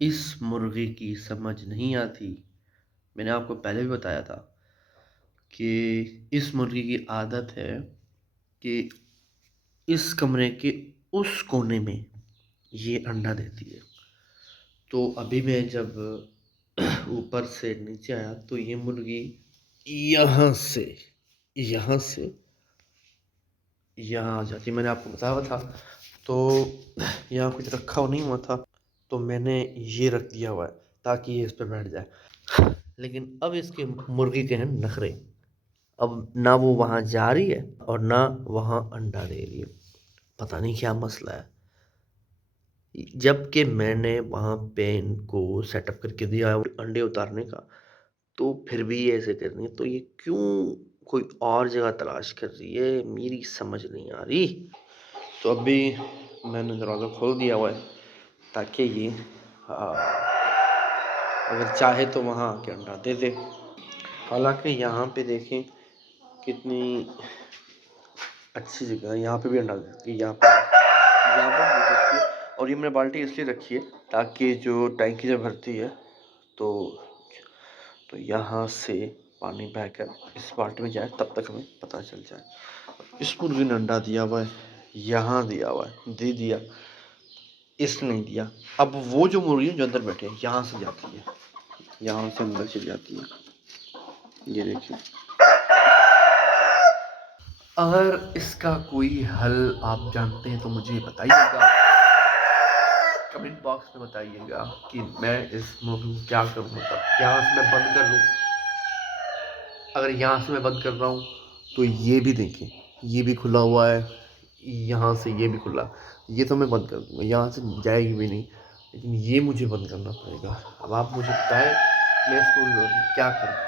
इस मुर्गे की समझ नहीं आती। मैंने आपको पहले भी बताया था कि इस मुर्गी की आदत है कि इस कमरे के उस कोने में ये अंडा देती है। तो अभी मैं जब ऊपर से नीचे आया तो ये मुर्गी यहाँ से यहाँ से यहाँ आ जाती। मैंने आपको बताया हुआ था। तो यहाँ कुछ रखा नहीं हुआ था, तो मैंने ये रख दिया हुआ है ताकि ये इस पे बैठ जाए। लेकिन अब इसके मुर्गी के हैं नखरे। अब ना वो वहाँ जा रही है और ना वहाँ अंडा दे रही है। पता नहीं क्या मसला है। जबकि मैंने वहाँ पे इनको सेटअप करके दिया है अंडे उतारने का, तो फिर भी ये ऐसे कर रही है। तो ये क्यों कोई और जगह तलाश कर रही है, मेरी समझ नहीं आ रही। तो अभी मैंने दरवाज़ा खोल दिया हुआ है ताकि ये अगर चाहे तो वहाँ आके अंडा दे दे। हालांकि यहाँ पे देखें कितनी अच्छी जगह है, यहाँ पे भी अंडा दे सकती है, यहाँ पर दे सकती है। और ये मैंने बाल्टी इसलिए रखी है ताकि जो टैंकी जब भरती है तो यहाँ से पानी बहकर इस बाल्टी में जाए, तब तक हमें पता चल जाए। इस मुर्गी ने अंडा दिया हुआ है, यहाँ दिया हुआ है, दे दिया, इसने नहीं दिया। अब वो जो मुर्गी जो अंदर बैठे हैं यहाँ से जाती है, यहाँ से अंदर चली जाती है। ये देखिए। अगर इसका कोई हल आप जानते हैं तो मुझे बताइएगा, कमेंट बॉक्स में बताइएगा कि मैं इस मुर्गी को क्या करूँ। मतलब यहाँ से मैं बंद कर दूँ। अगर यहाँ से मैं बंद कर रहा हूँ तो ये भी देखिए, ये भी खुला हुआ है, यहाँ से ये भी खुला। ये तो मैं बंद कर दूँगा, यहाँ से जाएगी भी नहीं, लेकिन ये मुझे बंद करना पड़ेगा। अब आप मुझे बताएं मैं इसको क्या करूँ।